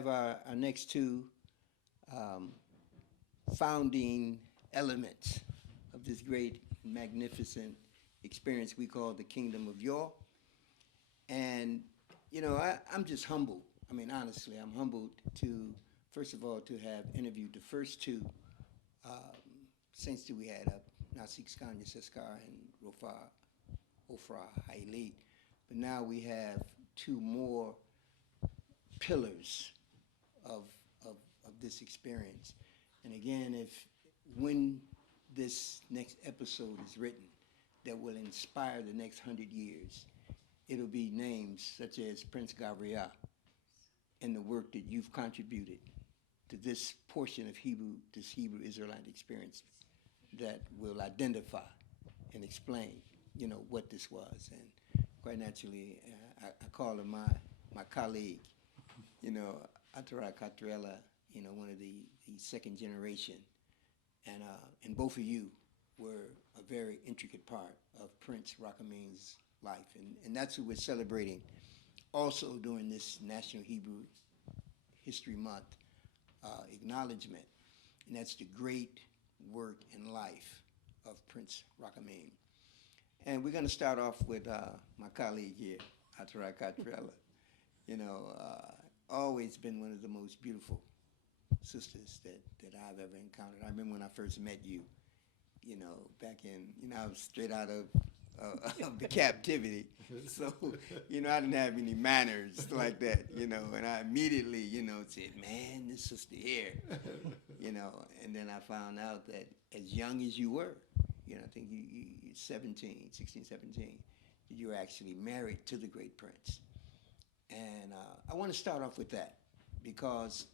have our next two um, founding elements of this great, magnificent experience we call the Kingdom of Yore. And, I'm just humbled. I mean, honestly, I'm humbled to, first of all, to have interviewed the first two saints that we had up, Nasik Skanya Seskar and Rofa Ofra Hailit. But now we have two more pillars of, of, of this experience. And again, if when this next episode is written that will inspire the next 100 years, it'll be names such as Prince Gabriel and the work that you've contributed to this portion of this Hebrew Israelite experience that will identify and explain, what this was. And quite naturally, I call him my colleague, Atara Catrella, one of the second generation. And both of you were a very intricate part of Prince Rockameem's life. And that's who we're celebrating also during this National Hebrew History Month acknowledgement. And that's the great work and life of Prince Rockameem. And we're going to start off with my colleague here, Atara Catrella. Always been one of the most beautiful sisters that I've ever encountered. I remember when I first met you, back in, I was straight out of the captivity. So, I didn't have any manners like that, and I immediately, said, man, this sister here, and then I found out that as young as you were, I think you 16, 17, you were actually married to the great prince. And I want to start off with that because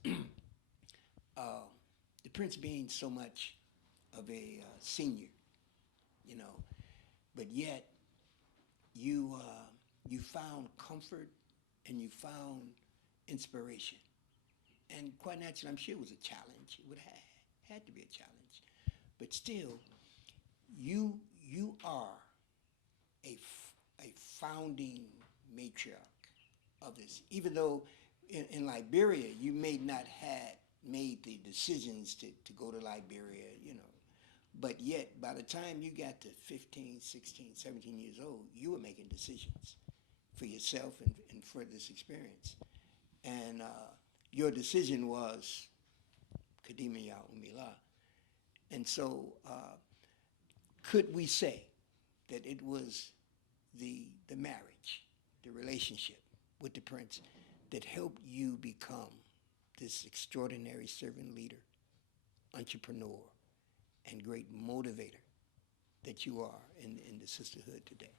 the prince being so much of a senior, but yet you found comfort and you found inspiration. And quite naturally, I'm sure it was a challenge. It would have had to be a challenge. But still, you are a founding matriarch of this. Even though in Liberia, you may not have made the decisions to go to Liberia, but yet, by the time you got to 15, 16, 17 years old, you were making decisions for yourself and for this experience. And your decision was Kadima Ya Umila. And so, could we say that it was the marriage, the relationship with the prince that helped you become this extraordinary servant leader, entrepreneur, and great motivator that you are in the sisterhood today?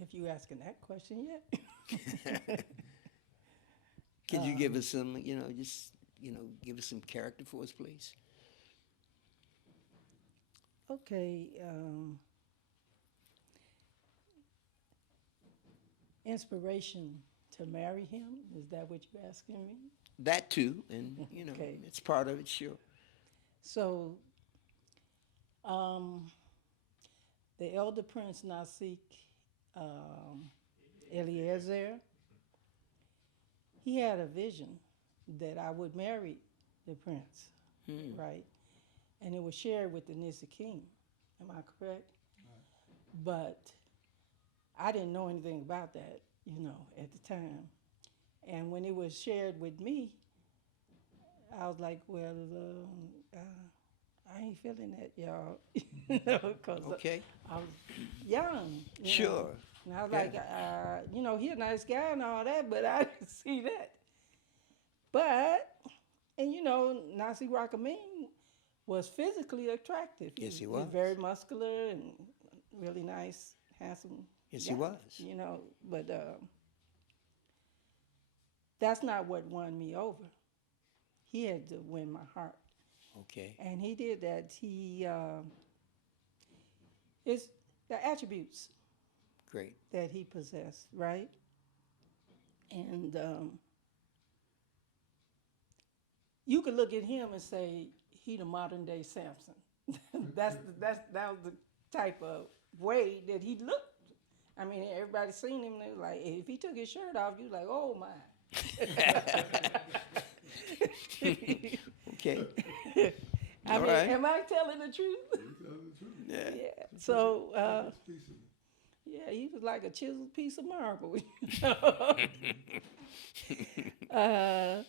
If you asking that question yet? Could you give us some, give us some character for us, please? Okay. Inspiration to marry him? Is that what you're asking me? That too, and Okay. it's part of it, sure. So, the elder prince Nasik Eliezer, he had a vision that I would marry the prince, right? And it was shared with the Nisa King. Am I correct? But I didn't know anything about that, at the time. And when it was shared with me, I was like, well, I ain't feeling that, y'all. Because Okay. I was young. Sure. And I was Yeah. like, he's a nice guy and all that, but I didn't see that. But, and Nasi Rockameem was physically attractive. Yes, he was was. very muscular and really nice, handsome. Yes, guy, he was. But that's not what won me over. He had to win my heart. Okay. And he did that. It's the attributes Great. that he possessed, right? And you could look at him and say he the modern day Samson. that was the type of way that he looked. I mean, everybody seen him. They was like, if he took his shirt off, you like, oh my. Okay. I All mean, right. am I telling the truth? Yeah. Yeah. So, yeah, he was like a chiseled piece of marble. You know? uh,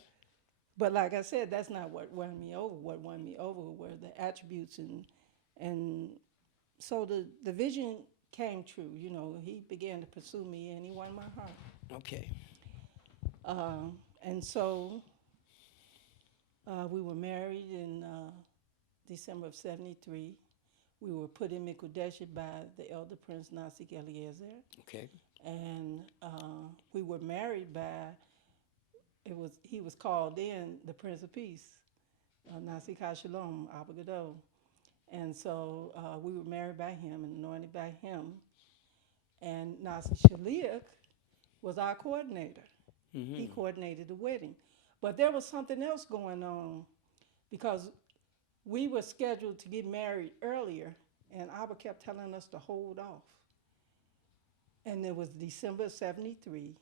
but like I said, that's not what won me over. What won me over were the attributes and so the vision came true. You know, he began to pursue me and he won my heart. Okay. And so we were married in December of '73. We were put in Mikudeshi by the elder Prince Nasik Eliezer, Okay. and we were married by he was called in the Prince of Peace, Nasik Hashalom Abagado, and so we were married by him and anointed by him, and Nasik Shaliak was our coordinator. He coordinated the wedding, but there was something else going on because we were scheduled to get married earlier, and Abba kept telling us to hold off. And it was December of '73.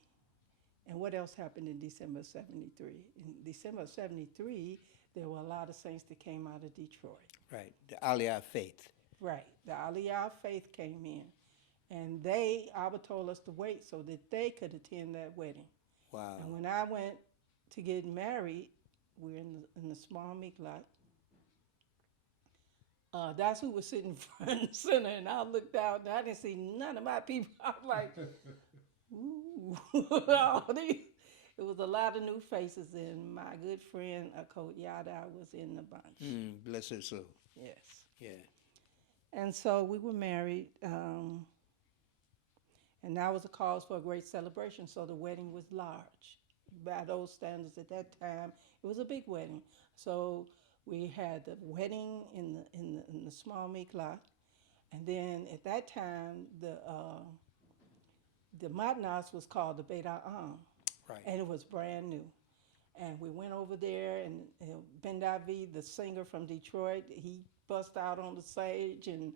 And what else happened in December of '73? In December of '73, there were a lot of saints that came out of Detroit. Right. The Aliyah faith. Right. The Aliyah faith came in. And Abba told us to wait so that they could attend that wedding. Wow. And when I went to get married, we were in the small meat lot. That's who was sitting front and center, and I looked out and I didn't see none of my people. I was like, ooh. It was a lot of new faces, and my good friend Akot Yada was in the bunch. Bless her soul. Yes. Yeah. And so we were married, and that was a cause for a great celebration. So the wedding was large. By those standards at that time, it was a big wedding. So we had the wedding in the small miklah, and then at that time the matnas was called the Beit Am, Right. and it was brand new. And we went over there, and Ben David, the singer from Detroit, he bust out on the stage, and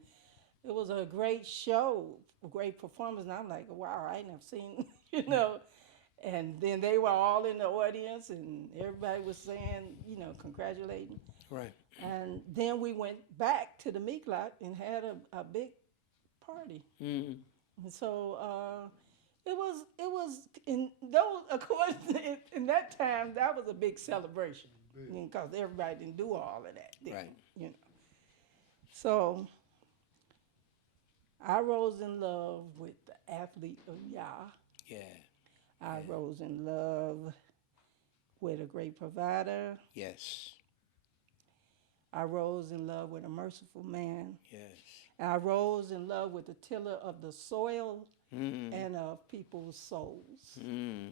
it was a great show, a great performance. And I'm like, wow, I ain't never seen, you know. And then they were all in the audience, and everybody was saying, you know, congratulating. Right. And then we went back to the Miklat and had a big party. Mm-hmm. And so it was in those, of course, in that time that was a big celebration because everybody didn't do all of that, Right. you know. So I rose in love with the athlete of Yah. Yeah. I rose in love with a great provider. Yes. I rose in love with a merciful man. Yes. I rose in love with the tiller of the soil Mm. and of people's souls. Mm.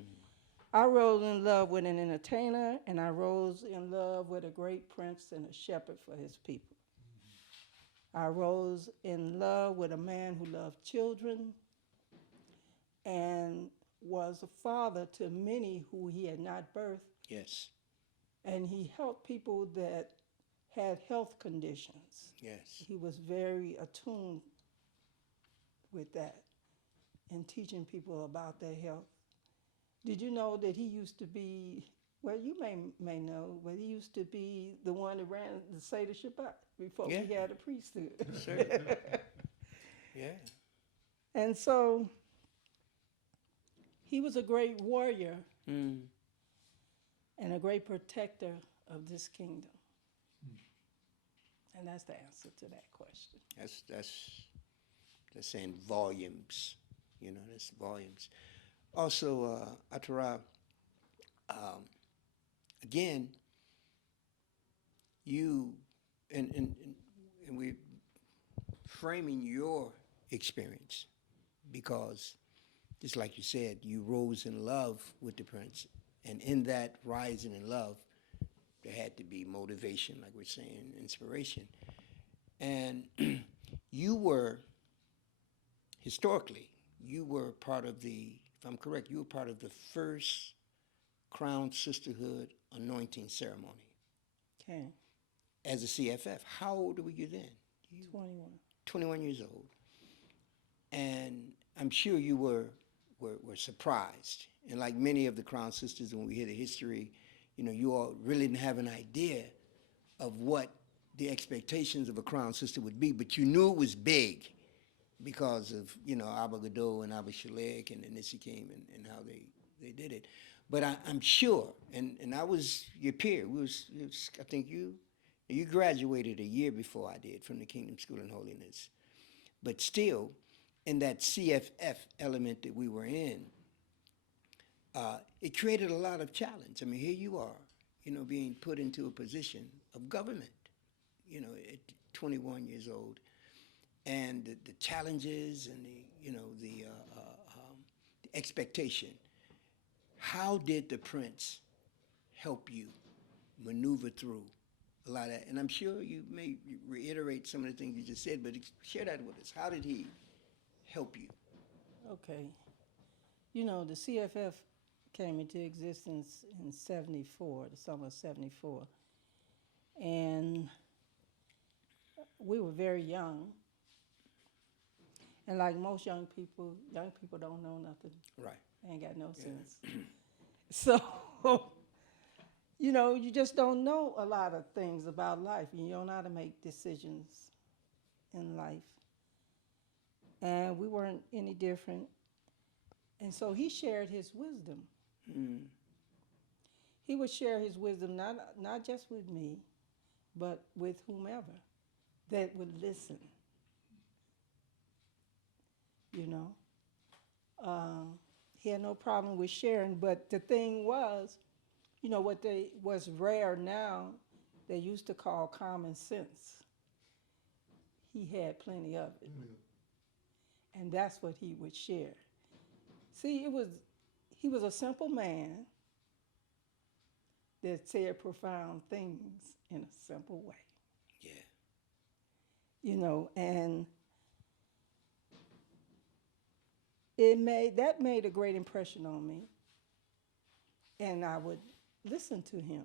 I rose in love with an entertainer, and I rose in love with a great prince and a shepherd for his people. I rose in love with a man who loved children and was a father to many who he had not birthed. Yes. And he helped people that had health conditions. Yes. He was very attuned with that and teaching people about their health. Did you know that he used to be, well, you may know, but he used to be the one that ran the Seder Shabbat before Yeah. we had a priesthood. Sure. Yeah. And so he was a great warrior Mm. and a great protector of this kingdom. And that's the answer to that question. That's saying volumes. You know, that's volumes. Also, Atara, again, you and we're framing your experience because just like you said, you rose in love with the prince, and in that rising in love, there had to be motivation, like we're saying, inspiration. And you were, historically, you were part of the, if I'm correct, you were part of the first Crown Sisterhood anointing ceremony Okay. as a CFF. How old were you then? 21. 21 years old. And I'm sure you were were surprised. And like many of the Crown Sisters, when we hear the history, you all really didn't have an idea of what the expectations of a Crown Sister would be, but you knew it was big because of, Abba Gado and Abba Shalek and the Nisikim and how they did it. But I'm sure, and I was your peer. I think you graduated a year before I did from the Kingdom School in Holiness. But still, in that CFF element that we were in, it created a lot of challenge. I mean, here you are, being put into a position of government, at 21 years old, and the challenges and the expectation. How did the Prince help you maneuver through a lot of that? And I'm sure you may reiterate some of the things you just said, but share that with us. How did he help you? Okay. The CFF came into existence in 74, the summer of 74. And we were very young. And like most young people don't know nothing. Right. They ain't got no sense. So, you just don't know a lot of things about life. You don't know how to make decisions in life. And we weren't any different. And so he shared his wisdom. Mm. He would share his wisdom not just with me, but with whomever that would listen. He had no problem with sharing, but the thing was, what was rare now, they used to call common sense. He had plenty of it. And that's what he would share. See, he was a simple man that said profound things in a simple way. Yeah. And that made a great impression on me. And I would listen to him.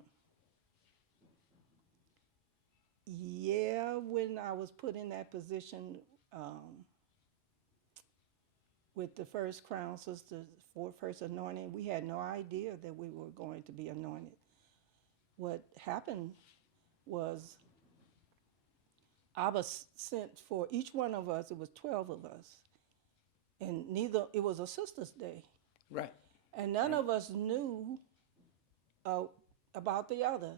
Yeah, when I was put in that position with the first Crown Sister, for first anointing, we had no idea that we were going to be anointed. What happened was Abba sent for each one of us, it was 12 of us, and it was a sister's day. Right. And none of us knew about the other.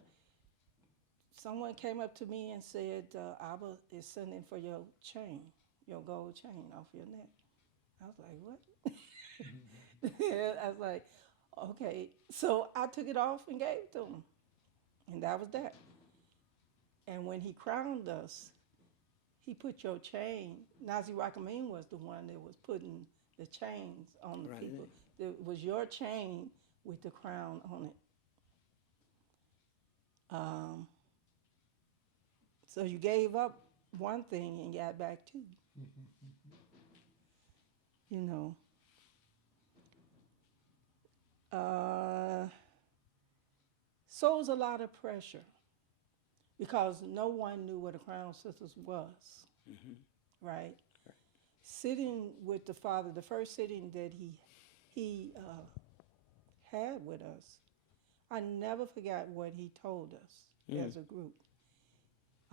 Someone came up to me and said, Abba is sending for your chain, your gold chain off your neck. I was like, what? I was like, okay. So I took it off and gave it to him. And that was that. And when he crowned us, he put your chain. Nazi Rockameem was the one that was putting the chains on the people. It was your chain with the crown on it. So you gave up one thing and got back two. So it was a lot of pressure because no one knew what a Crown Sisters was, right? Sitting with the Father, the first sitting that he had with us, I never forgot what he told us as a group.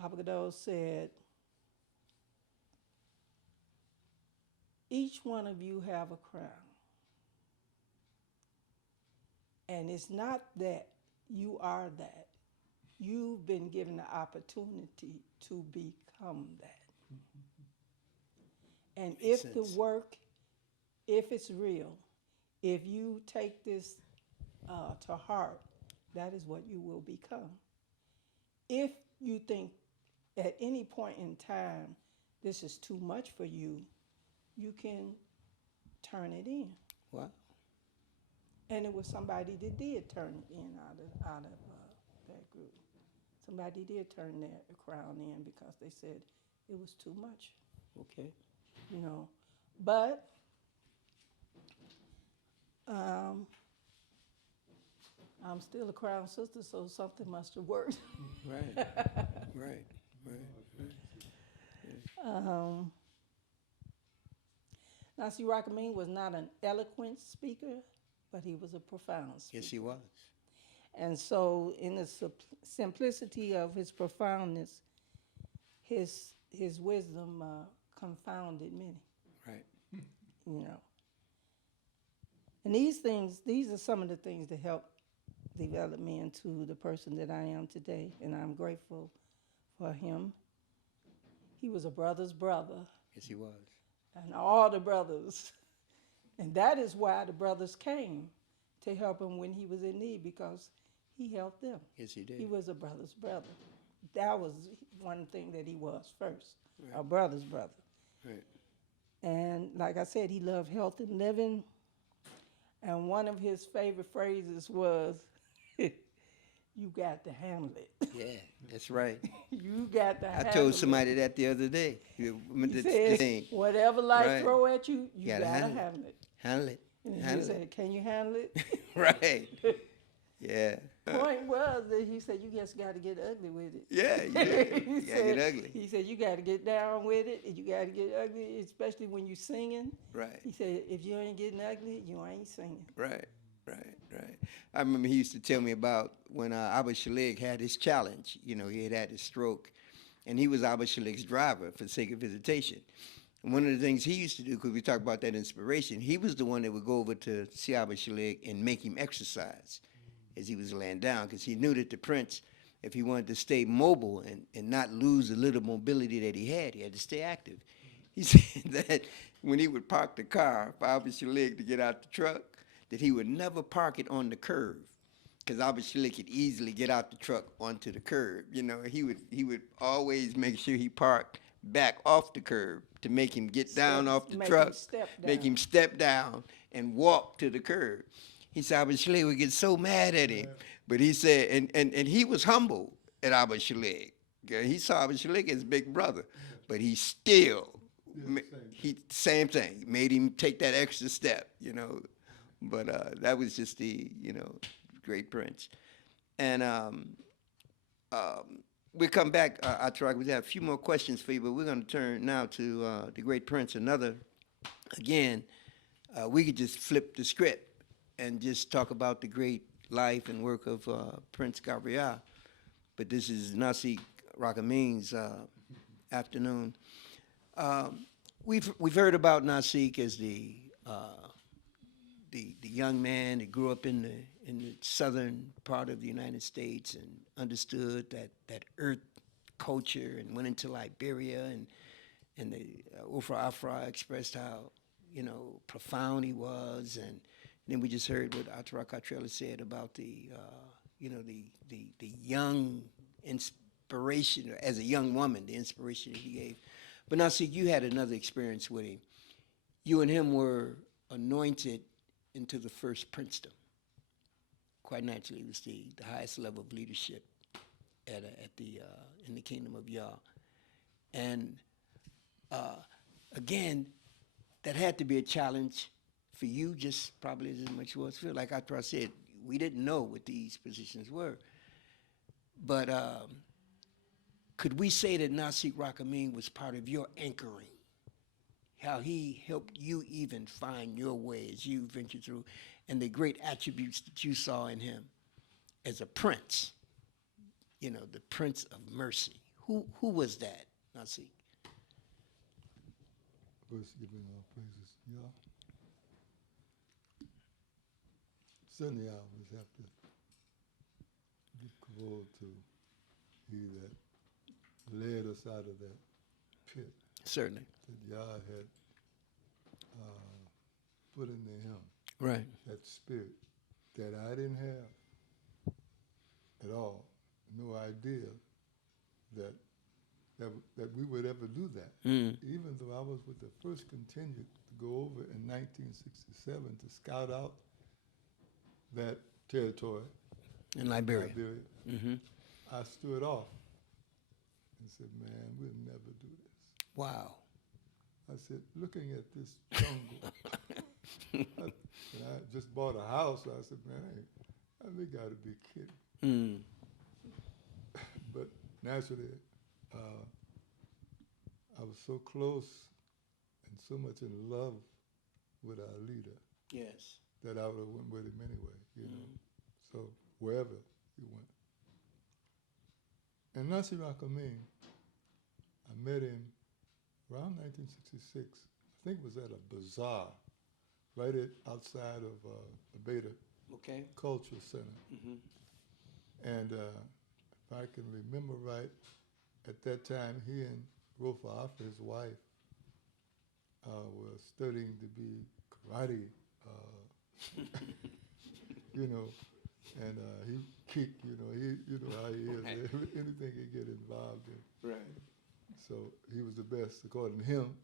Abba Gado said, each one of you have a crown. And it's not that you are that. You've been given the opportunity to become that. And if the work, if it's real, if you take this to heart, that is what you will become. If you think at any point in time this is too much for you, you can turn it in. What? And it was somebody that did turn it in out of that group. Somebody did turn their crown in because they said it was too much. Okay. But I'm still a Crown Sister, so something must have worked. Right. Right. Nasi Rockameem was not an eloquent speaker, but he was a profound speaker. Yes, he was. And so, in the simplicity of his profoundness, his wisdom confounded many. Right. You know, and these are some of the things that helped develop me into the person that I am today, and I'm grateful for him. He was a brother's brother, Yes, he was. and all the brothers, and that is why the brothers came to help him when he was in need, because he helped them. Yes, he did. He was a brother's brother. That was one thing that he was first, Right. a brother's brother. Right. And like I said, he loved health and living. And one of his favorite phrases was, "You got to handle it." Yeah, that's right. You got to I handle told it. somebody that the other day. He said, whatever life Right. throw at you, you Gotta gotta handle it. handle it. Handle it. And he Handle said, "Can you handle it?" it. Right. Yeah. Point was that he said, "You just got to get ugly with it." Yeah, you He gotta get ugly. He said, "You got to get down with it, and you got to get ugly, especially when you singing." Right. He said, "If you ain't getting ugly, you ain't singing." Right. Right. I remember he used to tell me about when Abba Shalig had his challenge. You know, he had his stroke, and he was Abba Shalig's driver for sake of visitation. And one of the things he used to do, because we talked about that inspiration, he was the one that would go over to see Abba Shalig and make him exercise as he was laying down, because he knew that the prince, if he wanted to stay mobile and not lose the little mobility that he had to stay active. He said that when he would park the car for Abba Shalig to get out the truck, that he would never park it on the curb, because Abba Shalig could easily get out the truck onto the curb. You know, he would always make sure he parked back off the curb to make him get down off the truck, make him step down and walk to the curb. He said Abba Shalig would get so mad at him, but he said, and he was humble at Abba Shalig. Okay? He saw Abba Shalig as big brother, but he still, same thing, made him take that extra step, you know. But that was just the, great prince. And we come back, Atrak, we have a few more questions for you, but we're going to turn now to the great prince. Again, we could just flip the script and just talk about the great life and work of Prince Gabriel. But this is Nasi Rockameem's afternoon. We've heard about Nasik as the young man that grew up in the southern part of the United States and understood that earth culture, and went into Liberia, and the Ufra Afra expressed how profound he was, and then we just heard what Atara Catrella said about the young inspiration as a young woman, the inspiration that he gave. But Nasik, you had another experience with him. You and him were anointed into the first princedom. Quite naturally, it was the highest level of leadership in the kingdom of Yah. And again, that had to be a challenge for you, just probably as much as it was for, like I said, we didn't know what these positions were. But could we say that Nasik Rockameem was part of your anchoring? How he helped you even find your way as you ventured through, and the great attributes that you saw in him as a prince, the Prince of Mercy. Who was that, Nasik? First, giving our praises, Yah. Certainly, I always have to give kavod to he that led us out of that pit Certainly. that Yah had put into him. Right. That spirit that I didn't have at all. No idea that we would ever do that. Even though I was with the first contingent to go over in 1967 to scout out that territory In Liberia. Mm-hmm. I stood off and said, man, we'll never do this. Wow. I said, looking at this jungle, and I just bought a house, so I said, man, they got to be kidding. But naturally, I was so close and so much in love with our leader, Yes. that I would have went with him anyway, you know. So wherever he went. And Nasi Rockameem, I met him around 1966. I think it was at a bazaar right outside of the Beta Okay. Cultural Center. And if I can remember right, at that time he and Rofa Afra, his wife, were studying to be karate, you know, and he kicked, you know how he is, anything he get involved in. Right. So he was the best according to him.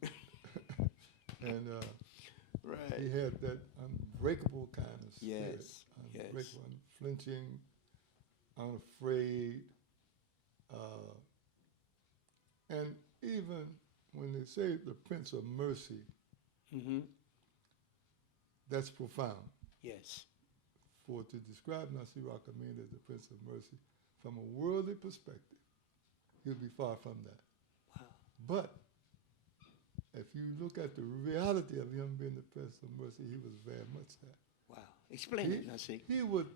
And Right. he had that unbreakable kind of spirit. Yes. Yes. Unbreakable, unflinching, unafraid. And even when they say the Prince of Mercy, that's profound. Yes. For to describe Nasi Rockameem as the Prince of Mercy, from a worldly perspective, he'll be far from that. Wow. But if you look at the reality of him being the Prince of Mercy, he was very much that. Wow. Explain it, Nasi. He would,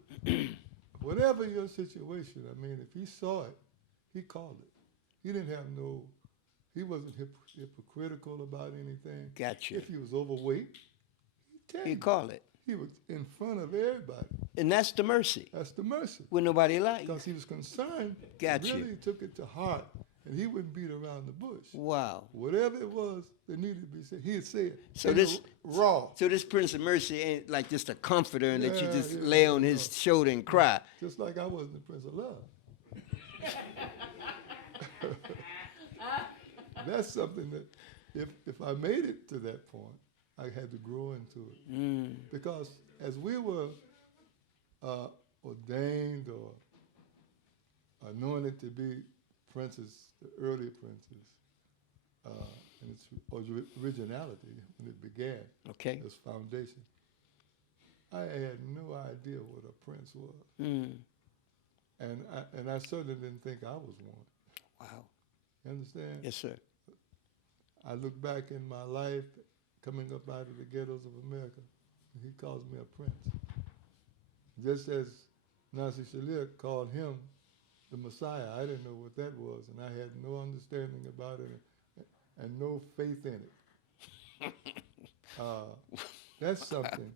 whatever your situation, I mean, if he saw it, he called it. He didn't have no, he wasn't hypocritical about anything. Gotcha. If he was overweight, he'd tell He you. call it. He was in front of everybody. And that's the mercy. That's the mercy. When nobody likes. Because he was concerned. Gotcha. He really took it to heart, and he wouldn't beat around the bush. Wow. Whatever it was that needed to be said, he'd say it. So in this the raw. So this Prince of Mercy ain't like just a comforter and that you Yeah, just yeah, lay on his shoulder and cry. Just like I wasn't the Prince of Love. That's something that if I made it to that point, I had to grow into it. Because as we were ordained or anointed to be princes, the early princes, in its originality, when it began, Okay. this foundation, I had no idea what a prince was. And I certainly didn't think I was one. Wow. You understand? Yes, sir. I look back in my life coming up out of the ghettos of America, and he calls me a prince. Just as Nasi Shalir called him the Messiah. I didn't know what that was, and I had no understanding about it and no faith in it. That's something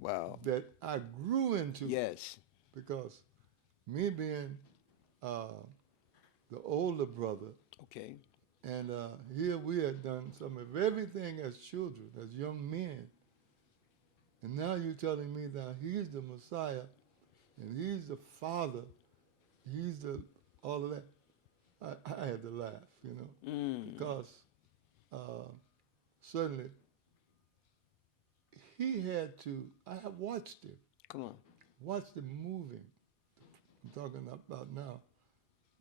Wow. that I grew into. Yes. Because me being the older brother, Okay. and here we had done some of everything as children, as young men. And now you're telling me that he's the Messiah, and he's the Father, he's the all of that. I had to laugh, you know, because certainly he had to. I have watched him, Come on. watched him moving. I'm talking about now,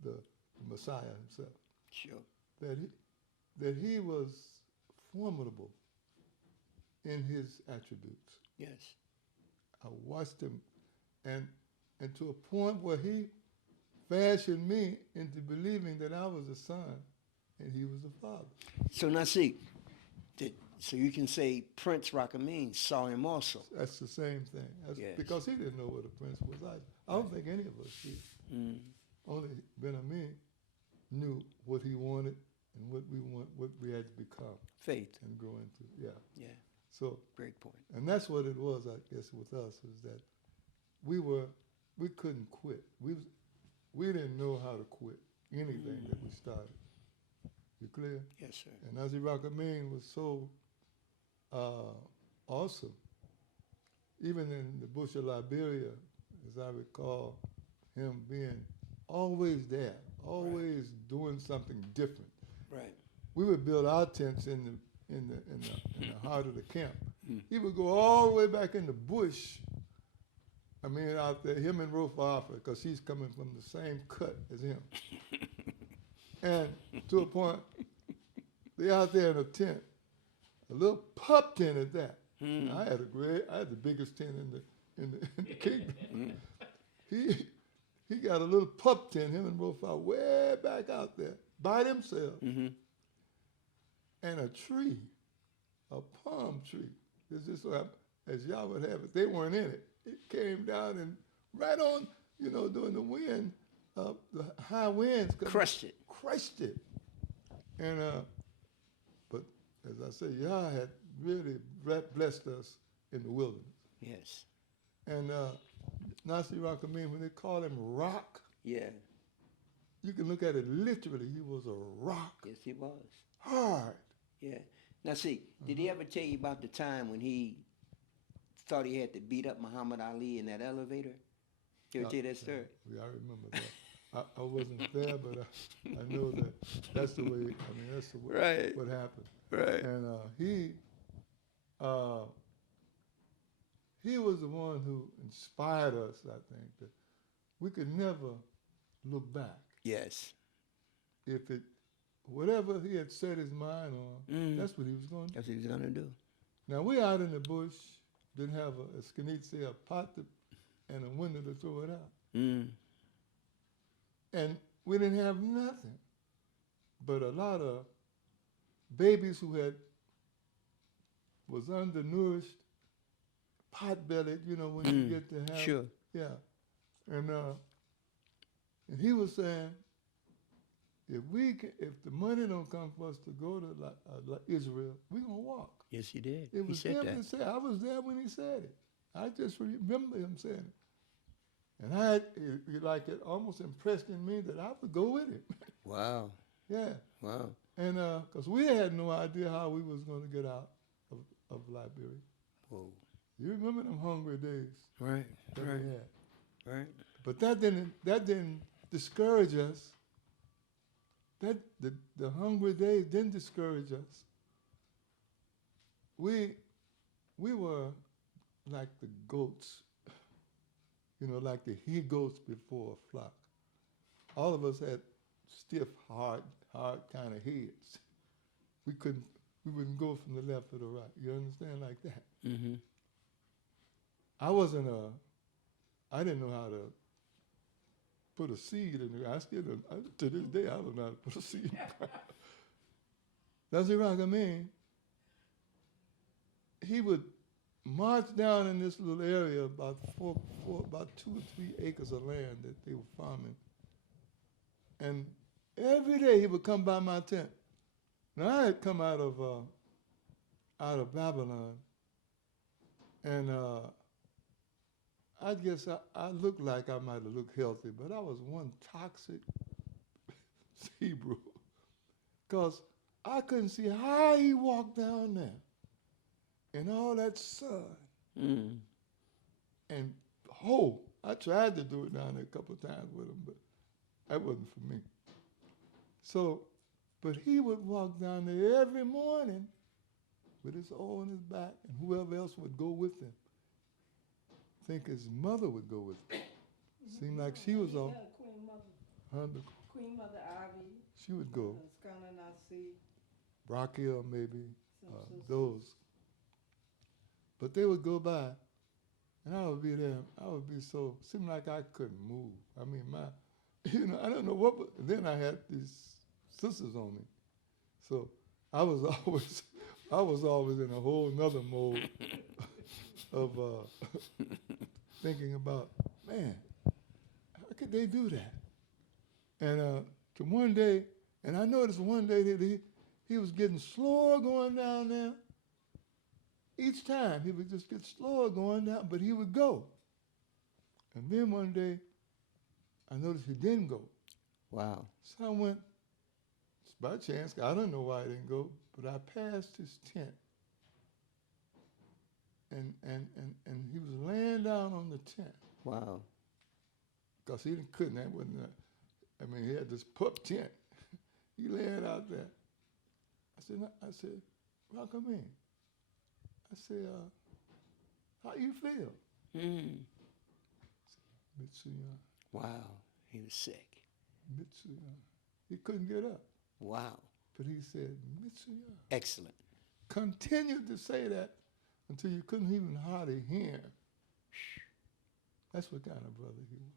the Messiah himself. Sure. That he was formidable in his attributes. Yes. I watched him, and to a point where he fashioned me into believing that I was a son and he was the father. So Nasi, so you can say Prince Rockameem saw him also. That's the same thing. Yes. Because he didn't know what a prince was. I don't think any of us did. Only Ben Amin knew what he wanted and what we had to become Faith. and grow into. Yeah. Yeah. So, Great point. and that's what it was, I guess, with us, is that we couldn't quit. We didn't know how to quit anything that we started. You clear? Yes, sir. And Nasi Rockameem was so awesome. Even in the bush of Liberia, as I recall, him being always there, always doing something different. Right. We would build our tents in the heart of the camp. He would go all the way back in the bush. I mean, out there, him and Rofa Afra, because he's coming from the same cut as him. And to a point, they out there in a tent, a little pup tent at that. I had the biggest tent in the kingdom. He got a little pup tent, him and Rofa, way back out there by themselves. And a tree, a palm tree, This just so happened, as y'all would have it, they weren't in it. It came down and right on, during the wind, the high winds Crushed it. crushed it. And but as I say, Yah had really blessed us in the wilderness. Yes. And Nasi Rockameem, when they call him rock, Yeah. you can look at it literally. He was a rock, Yes, he was. hard. Yeah. Now, see, did he ever tell you about the time when he thought he had to beat up Muhammad Ali in that elevator? He ever tell you that story? Yeah, I remember that. I wasn't there, but I know that that's the way. I mean, that's the way, Right. what happened. Right. And he was the one who inspired us. I think that we could never look back. Yes. If it, whatever he had set his mind on, Mm. that's what he was going to do. That's what he was going to do. Now we out in the bush, didn't have as Kenny say, a pot and a window to throw it out. Mm. And we didn't have nothing but a lot of babies who was undernourished, pot-bellied, when you get to have. Sure. Yeah. And he was saying, if the money don't come for us to go to Israel, we're going to walk. Yes, he did. It was he said him that. that said, I was there when he said it. I just remember him saying it. And it almost impressed in me that I would go with him. Wow. Yeah. Wow. And because we had no idea how we was going to get out of Liberia. Whoa. You remember them hungry days Right. that Right. we had. Right. But that didn't discourage us. The hungry days didn't discourage us. We were like the goats, like the he goats before a flock. All of us had stiff, hard kind of heads. We wouldn't go from the left to the right. You understand, like that. Mm-hmm. I didn't know how to put a seed in there. I still don't, to this day, I don't know how to put a seed in there. That's the Rockameem. He would march down in this little area, about 2 or 3 acres of land that they were farming. And every day he would come by my tent. Now I had come out of Babylon, and I guess I looked like I might have looked healthy, but I was one toxic Hebrew, because I couldn't see how he walked down there in all that sun. Mm. And I tried to do it down there a couple of times with him, but that wasn't for me. So, but he would walk down there every morning with his oil on his back, and whoever else would go with him. I think his mother would go with him. Seemed like she was on. Queen Mother Ivy. She would go. Skana Nasi. Brachia maybe, those. But they would go by, and I would be there. I would be seemed like I couldn't move. I mean, I don't know what, then I had these sisters on me. So I was always in a whole nother mode of thinking about, man, how could they do that? And to one day, and I noticed one day that he was getting slower going down there. Each time he would just get slower going down, but he would go. And then one day, I noticed he didn't go. Wow. So I went, it's by chance, I don't know why I didn't go, but I passed his tent. And he was laying down on the tent. Wow. Because he couldn't, he had this pup tent. He laying out there. I said, Rockameem. I said, how you feel? Mm. Mitsuya. Wow. He was sick. Mitsuya. He couldn't get up. Wow. But he said, Mitsuya. Excellent. Continued to say that until you couldn't even hardly hear. That's what kind of brother he was.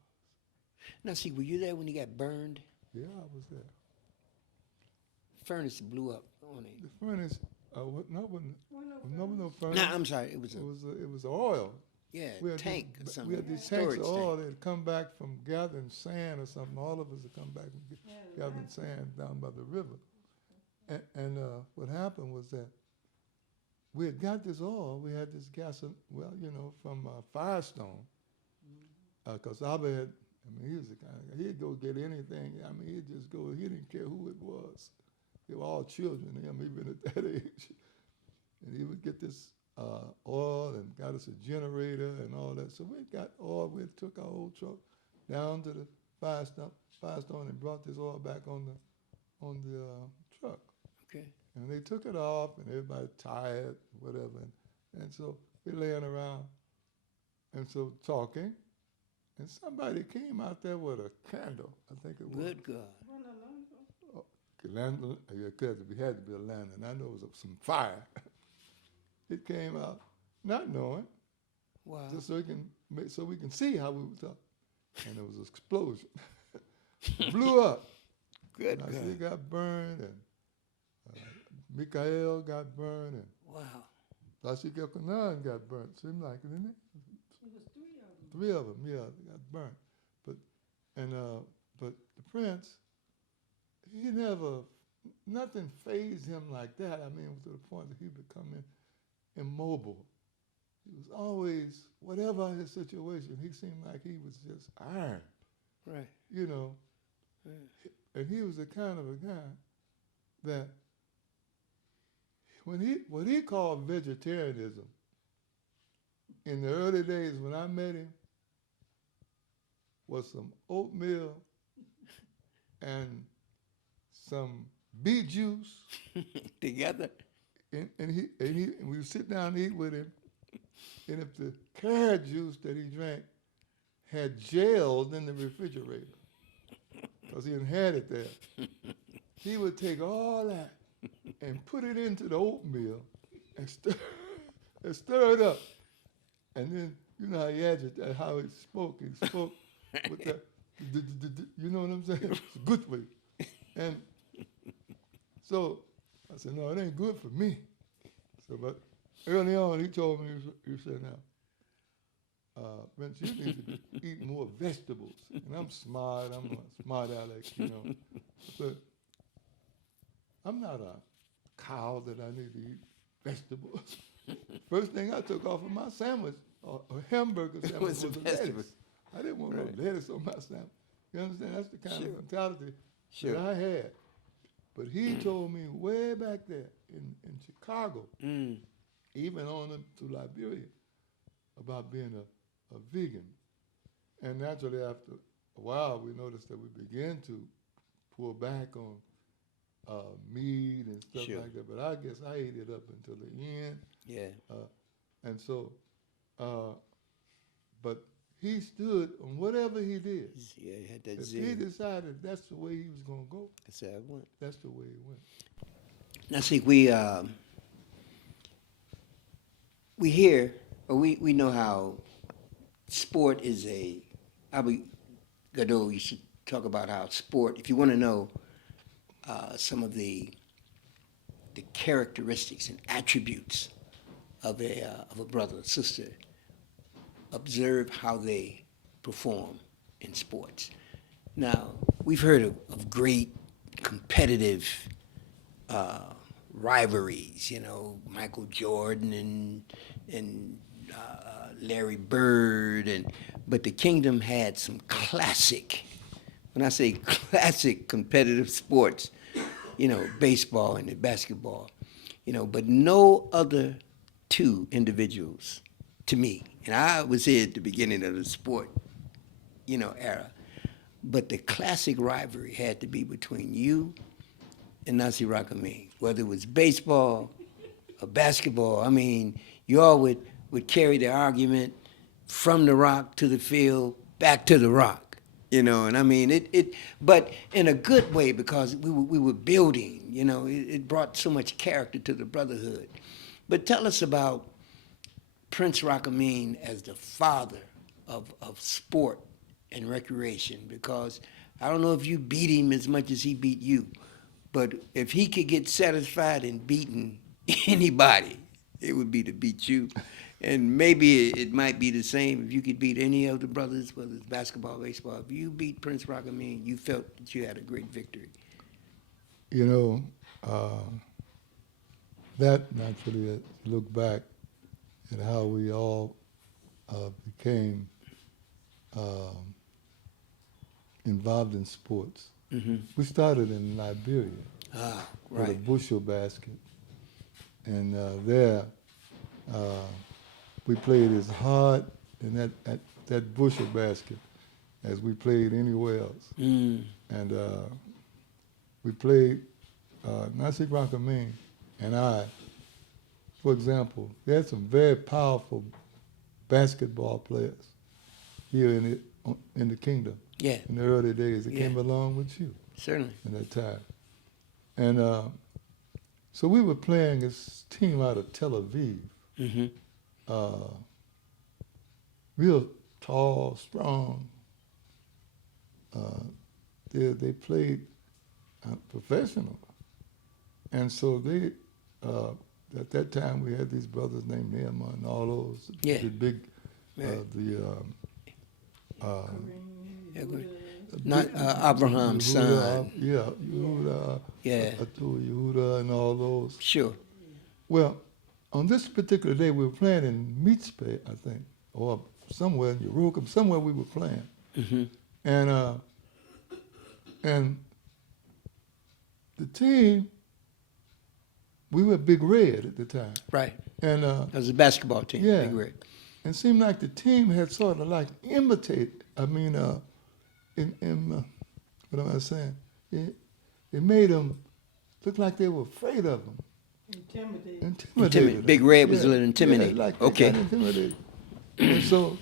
Now, see, were you there when he got burned? Yeah, I was there. Furnace blew up on him. The furnace, what? No, no, no no, No, I'm sorry. It was It was oil. yeah, We had tank or these, something. we had these storage tanks of oil. tank. They'd come back from gathering sand or something. All of us would come back from gathering sand down by the river. And what happened was that we had got this oil. We had this gas, well, from Firestone. Because Abba had, he was the kind of guy, he'd go get anything. He'd just go, he didn't care who it was. They were all children, even at that age. And he would get this oil and got us a generator and all that. So we got oil. We took our old truck down to the Firestone and brought this oil back on the truck. Okay. And they took it off, and everybody tired, whatever. And so we're laying around, and so talking, and somebody came out there with a candle, I think it was. Good God. Lantern, yeah, it had to be a lantern. I know it was some fire. It came out, not knowing, Wow. just so we can see how we were talking. And there was an explosion. Blew up. Good And I God. see it got burned, and Mikael got burned, and Wow. Lassie Kelkanan got burnt. Seemed like it, didn't it? It was three of them. Three of them, yeah, they got burnt. But the prince, he never, nothing fazed him like that. To the point that he becoming immobile. He was always, whatever his situation, he seemed like he was just iron, Right. And he was the kind of a guy that what he called vegetarianism, in the early days when I met him, was some oatmeal and some beet juice. Together. And we would sit down and eat with him. And if the carrot juice that he drank had gelled in the refrigerator, because he had it there, he would take all that and put it into the oatmeal and stir it up. And then, you know how he agitated, how he spoke. He spoke with that, you know what I'm saying? It's good for you. And so I said, no, it ain't good for me. So, but early on, he told me, he said, now, Vince, you need to be eating more vegetables. And I'm smart, I'm a smart aleck, But I'm not a cow that I need to eat vegetables. First thing I took off of my sandwich, a hamburger sandwich, was some the vegetables. lettuce. I didn't want Right. no lettuce on my sandwich. You understand? That's the kind Sure. of mentality Sure. that I had. But he told me way back there in Chicago, even on up to Liberia, about being a vegan. And naturally, after a while, we noticed that we began to pull back on meat and stuff Sure. like that. But I guess I ate it up until the end. Yeah. And so, but he stood on whatever he did. Yeah, he had that If zeal. he decided that's the way he was going to go, That's how it went. that's the way he went. Now, see, we hear, or we know how sport is Abu Gado used to talk about how sport, if you want to know some of the characteristics and attributes of a brother or sister, observe how they perform in sports. Now, we've heard of great competitive rivalries, Michael Jordan and Larry Bird, but the Kingdom had some classic, when I say classic competitive sports, baseball and basketball, but no other two individuals to me, and I was here at the beginning of the sport, era, but the classic rivalry had to be between you and Nasi Rockameem, whether it was baseball or basketball. You all would carry the argument from the rock to the field, back to the rock, but in a good way, because we were building, it brought so much character to the brotherhood. But tell us about Prince Rockameem as the father of sport and recreation, because I don't know if you beat him as much as he beat you, but if he could get satisfied in beating anybody, it would be to beat you. And maybe it might be the same if you could beat any of the brothers, whether it's basketball, baseball. If you beat Prince Rockameem, you felt that you had a great victory. You know, that naturally, look back at how we all became involved in sports. Mm-hmm. We started in Liberia Ah, with a right. bushel basket, and there we played as hard in that bushel basket as we played anywhere else. Mm. And we played Nasir Rockameem and I, for example, they had some very powerful basketball players here in the kingdom Yeah, in the early days that Yeah. came along with you certainly. in that time. And so we were playing this team out of Tel Aviv, Mm-hmm. real tall, strong. They played professional. And so they, at that time, we had these brothers named Nehemiah and all those. Yeah. The big, Right. Yeah, good. the Not big- Abraham's son. Yeah, Yehuda, Yeah. Yehuda and all those. Sure. Well, on this particular day, we were playing in Mitzpe, I think, or somewhere in Yerucham, somewhere we were playing. Mm-hmm. And the team, we were Big Red at the time. Right. And That was a basketball team. Yeah. Big Red. it seemed like the team had sort of like imitated, what am I saying? It made them look like they were afraid of them. Intimidated them. Big Red was a little intimidating. Yeah, like they Okay. got intimidated. And so,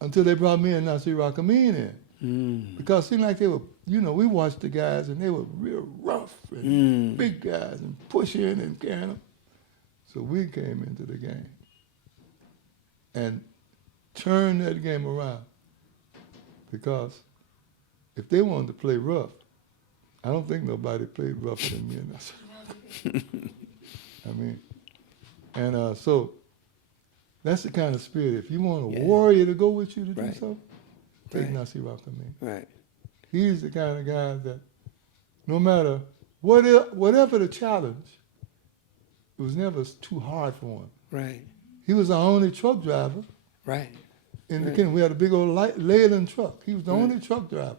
until they brought me and Nasir Rockameem in. Mm. Because it seemed like they were, we watched the guys and they were real rough and big guys and pushing and carrying them. So we came into the game and turned that game around. Because if they wanted to play rough, I don't think nobody played rougher than me and Nasir. So that's the kind of spirit. If you want a Yeah. warrior to go with you to Right. do something, take Right. Nasir Rockameem. Right. He's the kind of guy that no matter whatever the challenge, it was never too hard for him. Right. He was our only truck driver Right. in the Right. kingdom. We had a big old Leyland truck. He was the Right. only truck driver.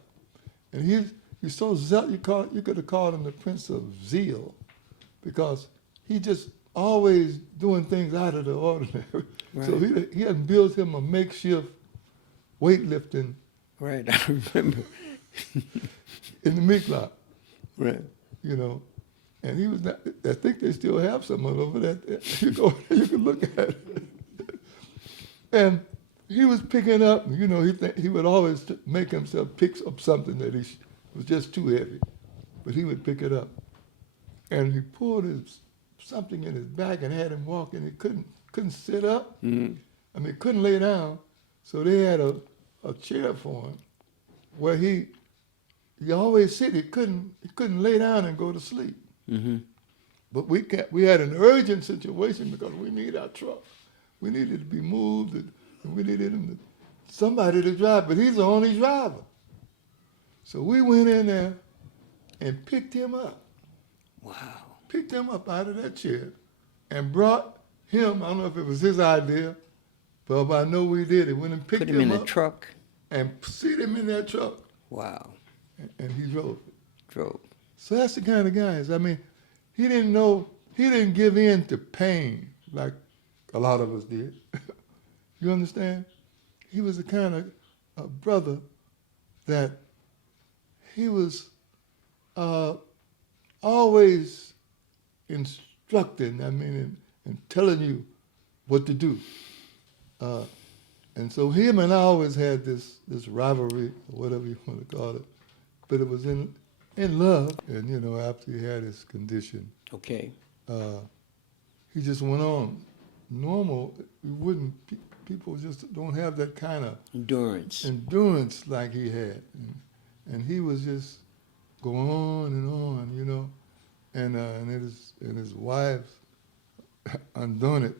And he's so zealous, you could have called him the Prince of Zeal because he just always doing things out of the ordinary. So Right. he had built him a makeshift weightlifting Right. I remember. in the meat lot. Right. And he was not, I think they still have some of it over there. You go, you can look at it. And he was picking up, he would always make himself pick up something that was just too heavy, but he would pick it up. And he pulled something in his back and had him walking. He couldn't sit up. Mm-hmm. Couldn't lay down. So they had a chair for him where he always sit. He couldn't lay down and go to sleep. Mm-hmm. But we had an urgent situation because we need our truck. We needed to be moved, and we needed somebody to drive, but he's the only driver. So we went in there and picked him up. Wow. Picked him up out of that chair and brought him, I don't know if it was his idea, but I know we did it. Went and picked Put him in up a truck. and seated him in that truck, Wow. and he drove it. Drove. So that's the kind of guys. He didn't give in to pain like a lot of us did. You understand? He was the kind of brother that he was always instructing, and telling you what to do. And so him and I always had this rivalry, or whatever you want to call it, but it was in love. And after he had his condition, Okay. he just went on. Normal, people just don't have that kind of endurance like he had. And he was just going on and on, and his wives undoing it.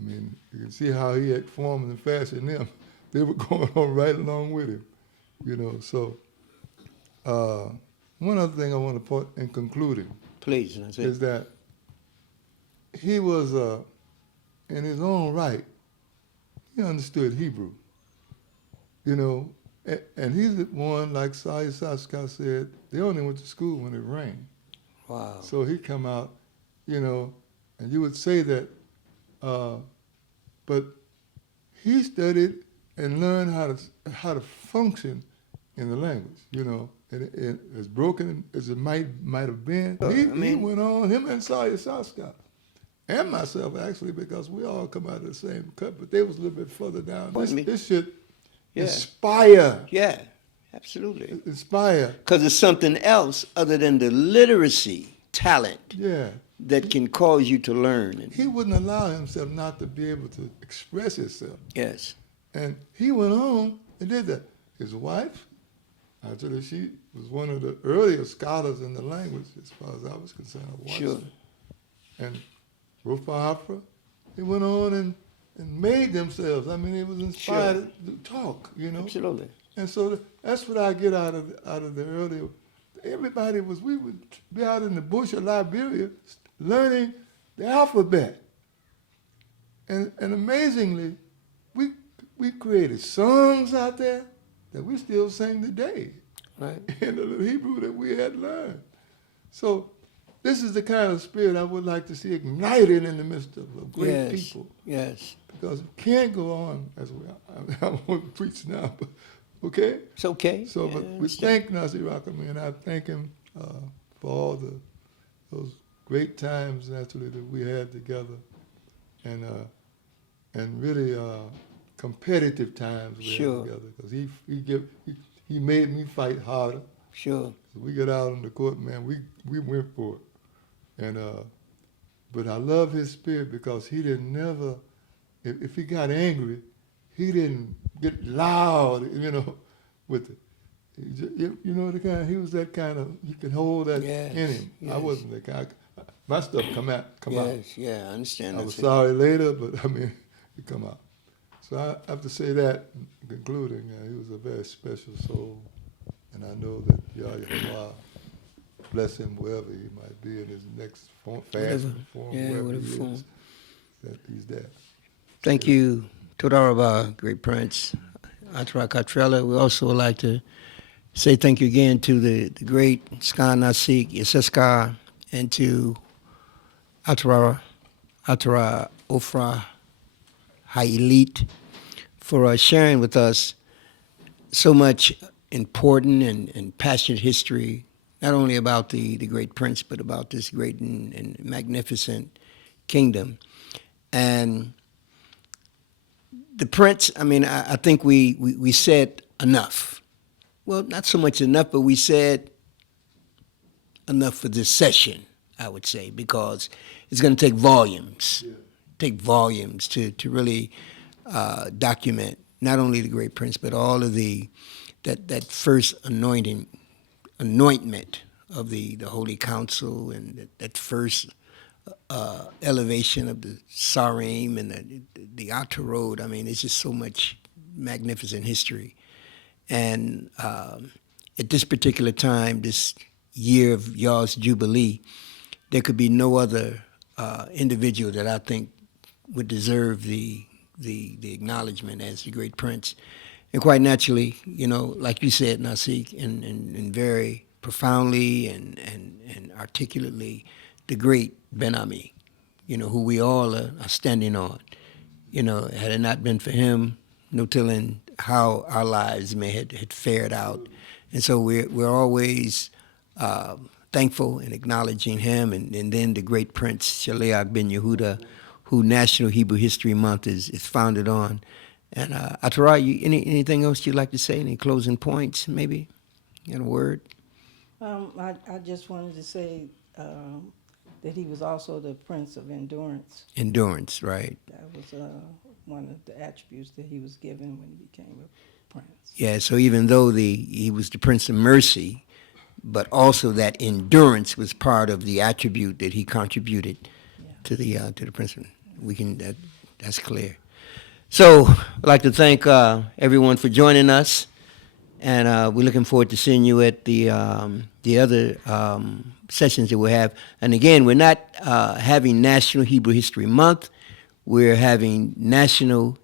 I mean, you can see how he had formed and fashioned them. They were going on right along with him, you know. So one other thing I want to point in concluding Please, that's it. is that he was, in his own right, he understood Hebrew, you know, and he's the one, like Saya Saska said, they only went to school when it rained. Wow. So he come out, you know, and you would say that, but he studied and learned how to function in the language, you know, and as broken as it might have been. He went on, him and Saya Saska, and myself actually, because we all come out of the same cut, but they was a little bit further down. This should inspire. Yeah, absolutely. Inspire. Because it's something else other than the literacy talent Yeah. that can cause you to learn. He wouldn't allow himself not to be able to express himself. Yes. And he went on and did that. His wife, actually, she was one of the earlier scholars in the language, as far as I was concerned. I watched Sure. her. And Rufa Afra, they went on and made themselves. I mean, it was inspired to talk, you know. Absolutely. And so that's what I get out of the earlier. Everybody we would be out in the bush of Liberia learning the alphabet. And amazingly, we created songs out there that we still sing today. Right. In the Hebrew that we had learned. So this is the kind of spirit I would like to see ignited in the midst of great people. Yes. Because it can't go on as well. I won't preach now, but okay? It's okay. So, Yeah, but I we understand. thank Nasi Rockameem, and I thank him for all those great times actually that we had together, and really competitive times we Sure. had together. Because he made me fight harder. Sure. So we got out on the court, man. We went for it, and but I love his spirit because he didn't never. If he got angry, he didn't get loud, you know, with it. You know the kind. He was that kind of. You could hold that in him. Yes. I wasn't the kind. My stuff come out. Yes. Yeah. I understand. I was That's it. sorry later, but I mean, it come out. So I have to say that in concluding. He was a very special soul, and I know that Yahweh bless him wherever he might be in his next fast form, wherever whatever he form. is, that he's there. Thank you, Todarabah, great prince, Atara Katrella. We also would like to say thank you again to the great Ska Nasik, Yeseska, and to Atara Ofra Hailit for sharing with us so much important and passionate history, not only about the great prince, but about this great and magnificent kingdom. And the prince, I mean, I think we said enough. Well, not so much enough, but we said enough for this session, I would say, because it's going to take volumes, to really document not only the great prince, but all of that first anointment of the Holy Council, and that first elevation of the Sarim and the outer road. I mean, it's just so much magnificent history. And at this particular time, this year of Yah's Jubilee, there could be no other individual that I think would deserve the acknowledgement as the great prince. And quite naturally, you know, like you said, Nasik, and very profoundly and articulately, the great Ben Ami, you know, who we all are standing on. You know, had it not been for him, no telling how our lives may had fared out. And so we're always thankful and acknowledging him, and then the great Prince Shaleach Ben Yehuda, who National Hebrew History Month is founded on. And Atara, anything else you'd like to say? Any closing points, maybe, in a word? I just wanted to say that he was also the Prince of Endurance. Endurance, right. That was one of the attributes that he was given when he became a prince. Yeah, so even though he was the Prince of Mercy, but also that endurance was part of the attribute that he contributed to the principal. That's clear. So I'd like to thank everyone for joining us, and we're looking forward to seeing you at the other sessions that we'll have. And again, we're not having National Hebrew History Month. We're having National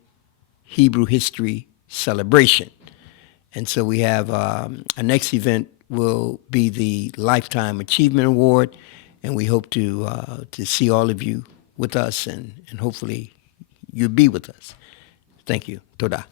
Hebrew History Celebration. And so we have our next event will be the Lifetime Achievement Award, and we hope to see all of you with us, and hopefully you'll be with us. Thank you. Toda.